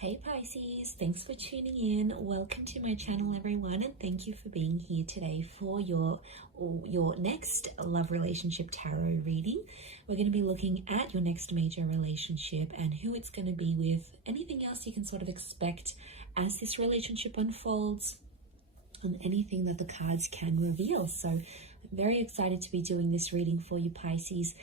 Hey Pisces, thanks for tuning in. Welcome to my channel everyone, and thank you for being here today for your next love relationship tarot reading. We're going to be looking at your next major relationship and who it's going to be with, anything else you can sort of expect as this relationship unfolds, and anything that the cards can reveal. So I'm very excited to be doing this reading for you Pisces.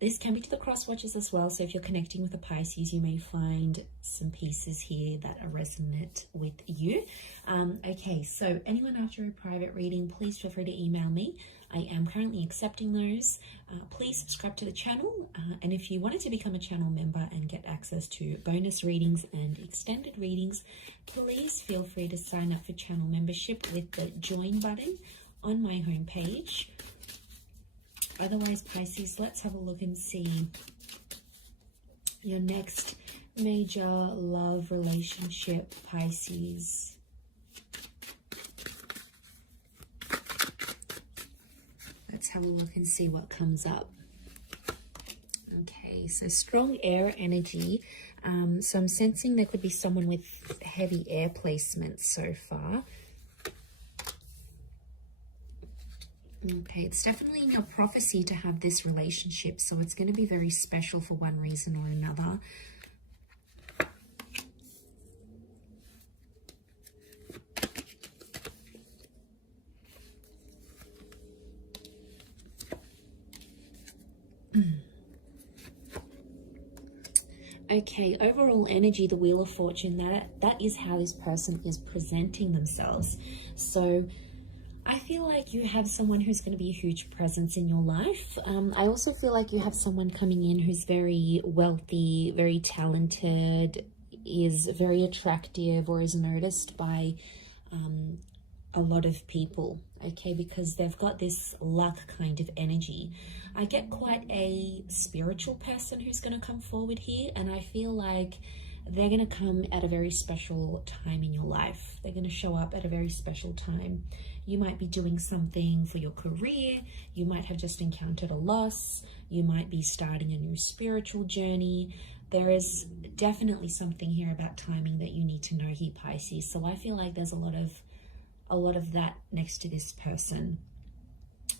This can be to the cross watchers as well, so if you're connecting with a Pisces, you may find some pieces here that are resonant with you. Okay, so anyone after a private reading, please feel free to email me. I am currently accepting those. Please subscribe to the channel, and if you wanted to become a channel member and get access to bonus readings and extended readings, please feel free to sign up for channel membership with the join button on my homepage. Otherwise, Pisces, let's have a look and see your next major love relationship, Pisces. Let's have a look and see what comes up. Okay, so strong air energy. So I'm sensing there could be someone with heavy air placements so far. Okay, it's definitely in your prophecy to have this relationship, so it's going to be very special for one reason or another. Okay, overall energy, the Wheel of Fortune, that is how this person is presenting themselves. So I feel like you have someone who's going to be a huge presence in your life. I also feel like you have someone coming in who's very wealthy, very talented, is very attractive, or is noticed by a lot of people, okay, because they've got this luck kind of energy. I get quite a spiritual person who's going to come forward here, and I feel like they're going to come at a very special time in your life. They're going to show up at a very special time. You might be doing something for your career. You might have just encountered a loss. You might be starting a new spiritual journey. There is definitely something here about timing that you need to know here, Pisces. So I feel like there's a lot of that next to this person.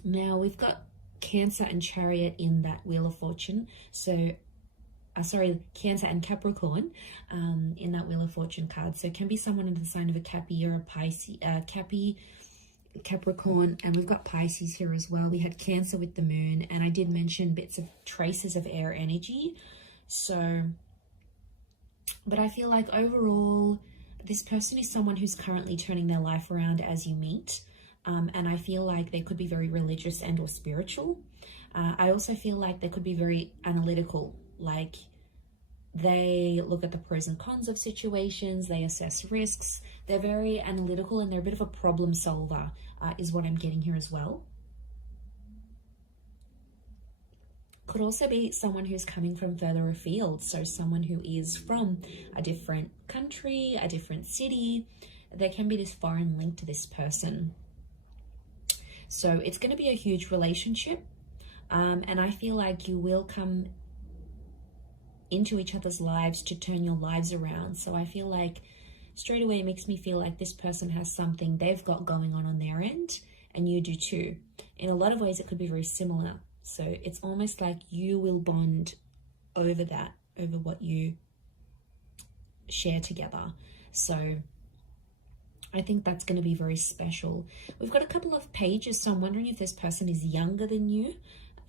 Now we've got Cancer and Chariot in that Wheel of Fortune. So Cancer and Capricorn in that Wheel of Fortune card. So it can be someone in the sign of a Cappy or a Pisces, Capricorn, and we've got Pisces here as well. We had Cancer with the moon, and I did mention bits of traces of air energy. So, but I feel like overall, this person is someone who's currently turning their life around as you meet. And I feel like they could be very religious and or spiritual. I also feel like they could be very analytical. Like they look at the pros and cons of situations, they assess risks, they're very analytical, and they're a bit of a problem solver, is what I'm getting here as well. Could also be someone who's coming from further afield, so someone who is from a different country, a different city. There can be this foreign link to this person. So it's going to be a huge relationship, and I feel like you will come into each other's lives to turn your lives around. So I feel like straight away it makes me feel like this person has something they've got going on their end, and you do too. In a lot of ways it could be very similar. So it's almost like you will bond over that, over what you share together. So I think that's going to be very special. We've got a couple of pages, so I'm wondering if this person is younger than you.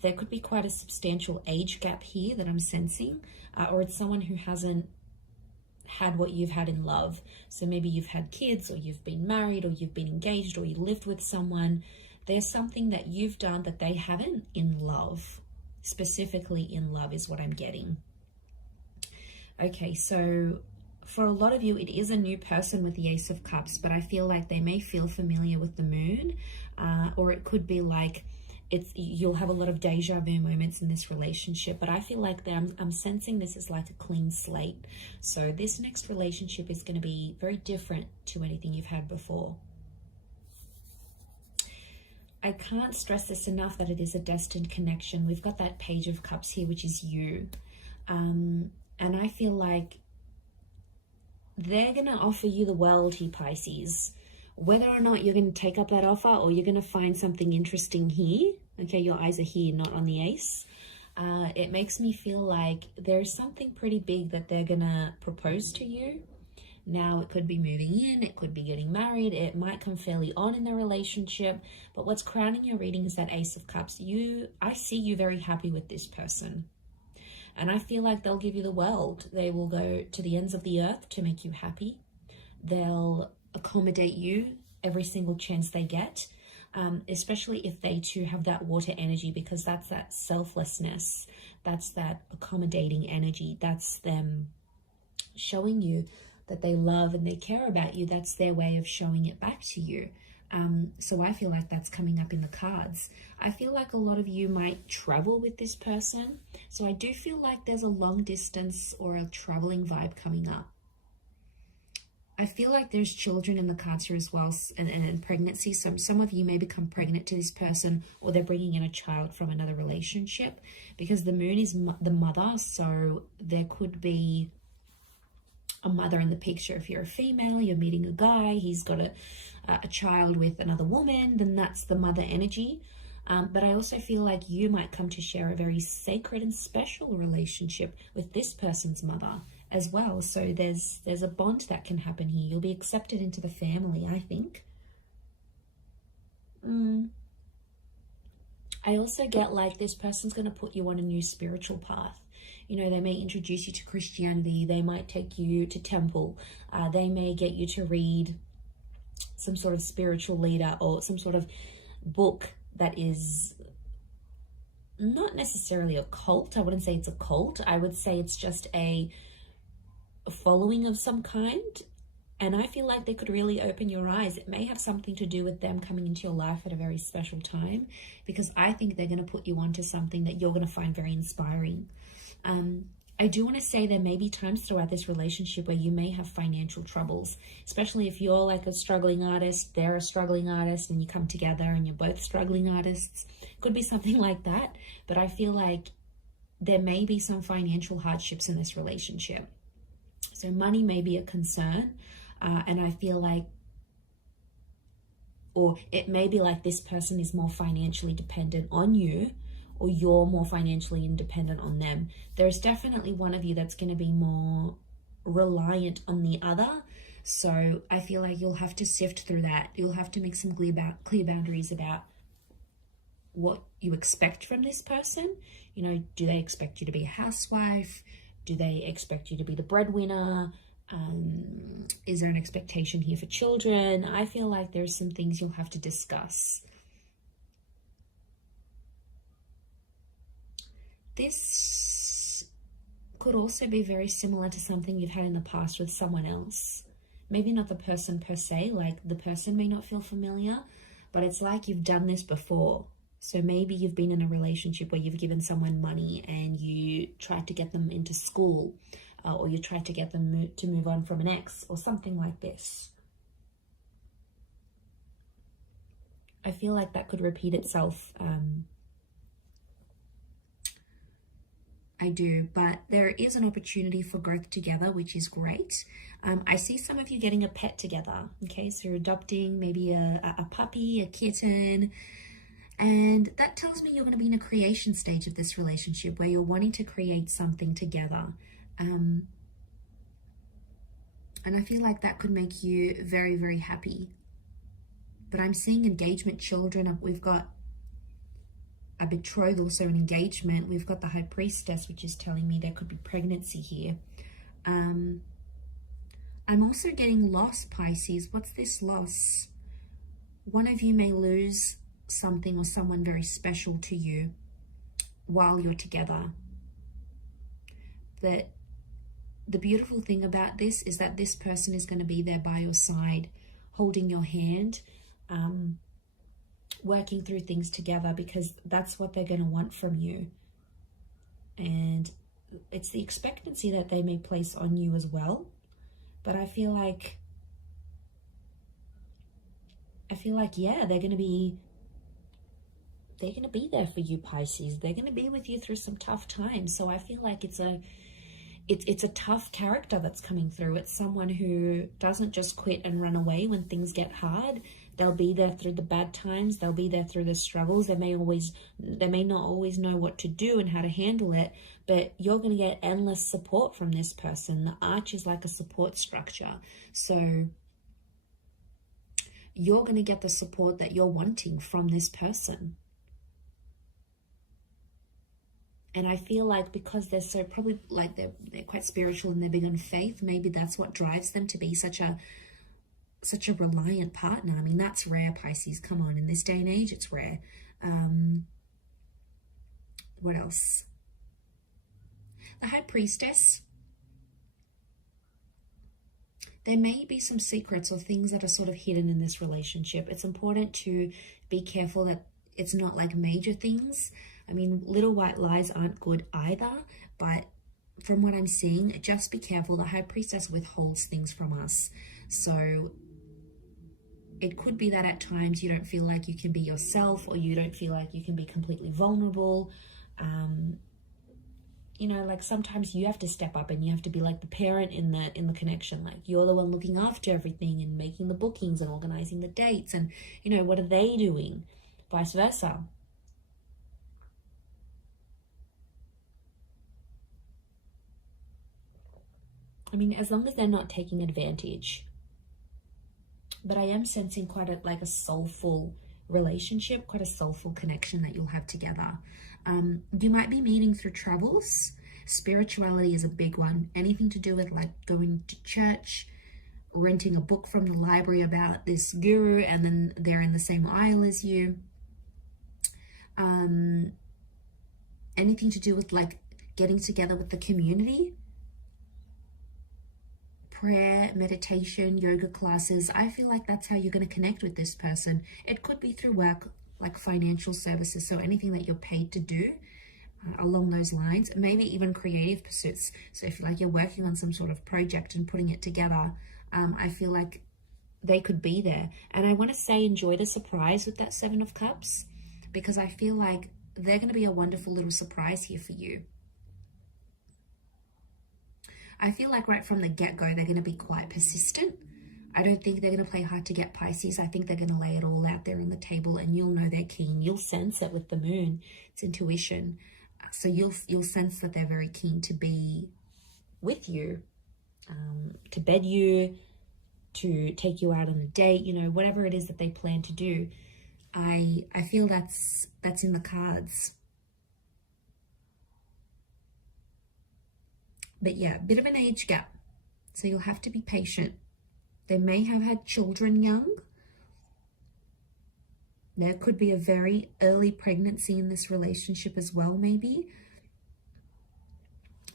There could be quite a substantial age gap here that I'm sensing, or it's someone who hasn't had what you've had in love. So maybe you've had kids, or you've been married, or you've been engaged, or you lived with someone. There's something that you've done that they haven't in love. Specifically in love is what I'm getting. Okay, so for a lot of you, it is a new person with the Ace of Cups, but I feel like they may feel familiar with the moon, or it could be like you'll have a lot of deja vu moments in this relationship, but I feel like I'm sensing this is like a clean slate. So this next relationship is going to be very different to anything you've had before. I can't stress this enough that it is a destined connection. We've got that Page of Cups here, which is you. And I feel like they're going to offer you the world here, Pisces. Whether or not you're going to take up that offer or you're going to find something interesting here, okay, your eyes are here, not on the ace. It makes me feel like there's something pretty big that they're going to propose to you. Now, it could be moving in, it could be getting married, it might come fairly on in the relationship, but what's crowning your reading is that Ace of Cups. I see you very happy with this person. And I feel like they'll give you the world. They will go to the ends of the earth to make you happy. They'll accommodate you every single chance they get, especially if they too have that water energy, because that's that selflessness. That's that accommodating energy. That's them showing you that they love and they care about you. That's their way of showing it back to you. So I feel like that's coming up in the cards. I feel like a lot of you might travel with this person. So I do feel like there's a long distance or a traveling vibe coming up. I feel like there's children in the cards here as well, and pregnancy. Some of you may become pregnant to this person, or they're bringing in a child from another relationship, because the moon is the mother. So there could be a mother in the picture. If you're a female, you're meeting a guy, he's got a child with another woman, then that's the mother energy. But I also feel like you might come to share a very sacred and special relationship with this person's mother as well. So there's a bond that can happen here. You'll be accepted into the family, I think. I also get like this person's going to put you on a new spiritual path. You know, they may introduce you to Christianity. They might take you to temple. They may get you to read some sort of spiritual leader or some sort of book that is not necessarily a cult. I wouldn't say it's a cult. I would say it's just a following of some kind. And I feel like they could really open your eyes. It may have something to do with them coming into your life at a very special time, because I think they're going to put you onto something that you're going to find very inspiring. I do want to say there may be times throughout this relationship where you may have financial troubles, especially if you're like a struggling artist, they're a struggling artist, and you come together and you're both struggling artists. Could be something like that. But I feel like there may be some financial hardships in this relationship. So money may be a concern. And I feel like, or it may be like this person is more financially dependent on you, or you're more financially independent on them. There's definitely one of you that's going to be more reliant on the other. So I feel like you'll have to sift through that. You'll have to make some clear boundaries about what you expect from this person. You know, do they expect you to be a housewife? Do they expect you to be the breadwinner? Is there an expectation here for children? I feel like there's some things you'll have to discuss. This could also be very similar to something you've had in the past with someone else. Maybe not the person per se, like the person may not feel familiar, but it's like you've done this before. So maybe you've been in a relationship where you've given someone money and you tried to get them into school, or you tried to get them to move on from an ex, or something like this. I feel like that could repeat itself. I do, but there is an opportunity for growth together, which is great. I see some of you getting a pet together. Okay, so you're adopting maybe a puppy, a kitten, and that tells me you're going to be in a creation stage of this relationship where you're wanting to create something together. And I feel like that could make you very, very happy. But I'm seeing engagement, children. We've got a betrothal, so an engagement. We've got the High Priestess, which is telling me there could be pregnancy here. I'm also getting loss, Pisces. What's this loss? One of you may lose something or someone very special to you while you're together. But the beautiful thing about this is that this person is going to be there by your side, holding your hand, working through things together, because that's what they're going to want from you. And it's the expectancy that they may place on you as well. But I feel like, yeah, they're going to be there for you, Pisces. They're going to be with you through some tough times. So I feel like it's it's a tough character that's coming through. It's someone who doesn't just quit and run away when things get hard. They'll be there through the bad times. They'll be there through the struggles. They may not always know what to do and how to handle it, but you're going to get endless support from this person. The arch is like a support structure. So you're going to get the support that you're wanting from this person. And I feel like because they're so probably like they're quite spiritual and they're big on faith, maybe that's what drives them to be such a reliant partner. I mean, that's rare, Pisces. Come on, in this day and age, it's rare. What else? The High Priestess. There may be some secrets or things that are sort of hidden in this relationship. It's important to be careful that it's not like major things. I mean, little white lies aren't good either, but from what I'm seeing, just be careful. The High Priestess withholds things from us. So it could be that at times you don't feel like you can be yourself, or you don't feel like you can be completely vulnerable. You know, like sometimes you have to step up and you have to be like the parent in the connection. Like you're the one looking after everything and making the bookings and organizing the dates. And, you know, what are they doing? Vice versa. I mean, as long as they're not taking advantage. But I am sensing quite a soulful relationship, quite a soulful connection that you'll have together. You might be meeting through travels. Spirituality is a big one. Anything to do with like going to church, renting a book from the library about this guru, and then they're in the same aisle as you. Anything to do with like getting together with the community. Prayer, meditation, yoga classes. I feel like that's how you're going to connect with this person. It could be through work, like financial services. So anything that you're paid to do along those lines, maybe even creative pursuits. So if like you're working on some sort of project and putting it together, I feel like they could be there. And I want to say enjoy the surprise with that Seven of Cups, because I feel like they're going to be a wonderful little surprise here for you. I feel like right from the get-go, they're going to be quite persistent. I don't think they're going to play hard to get, Pisces. I think they're going to lay it all out there on the table, and you'll know they're keen. You'll sense it with the moon. It's intuition. So you'll sense that they're very keen to be with you, to bed you, to take you out on a date, you know, whatever it is that they plan to do. I feel that's in the cards. But yeah, bit of an age gap. So you'll have to be patient. They may have had children young. There could be a very early pregnancy in this relationship as well, maybe.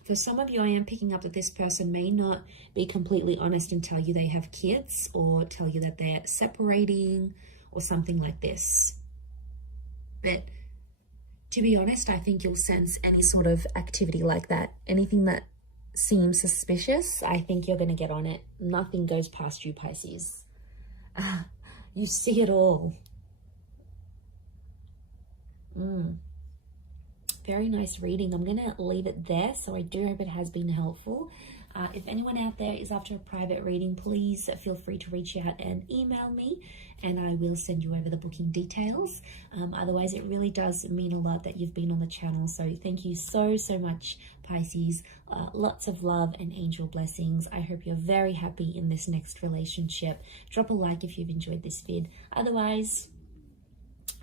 For some of you, I am picking up that this person may not be completely honest and tell you they have kids, or tell you that they're separating or something like this. But to be honest, I think you'll sense any sort of activity like that. Anything that seems suspicious, I think you're going to get on it. Nothing goes past you, Pisces. You see it all. Very nice reading. I'm going to leave it there. So I do hope it has been helpful. If anyone out there is after a private reading, please feel free to reach out and email me, and I will send you over the booking details. Otherwise, it really does mean a lot that you've been on the channel. So thank you so much, Pisces. Lots of love and angel blessings. I hope you're very happy in this next relationship. Drop a like if you've enjoyed this vid. Otherwise,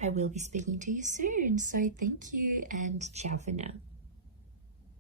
I will be speaking to you soon. So thank you, and ciao for now.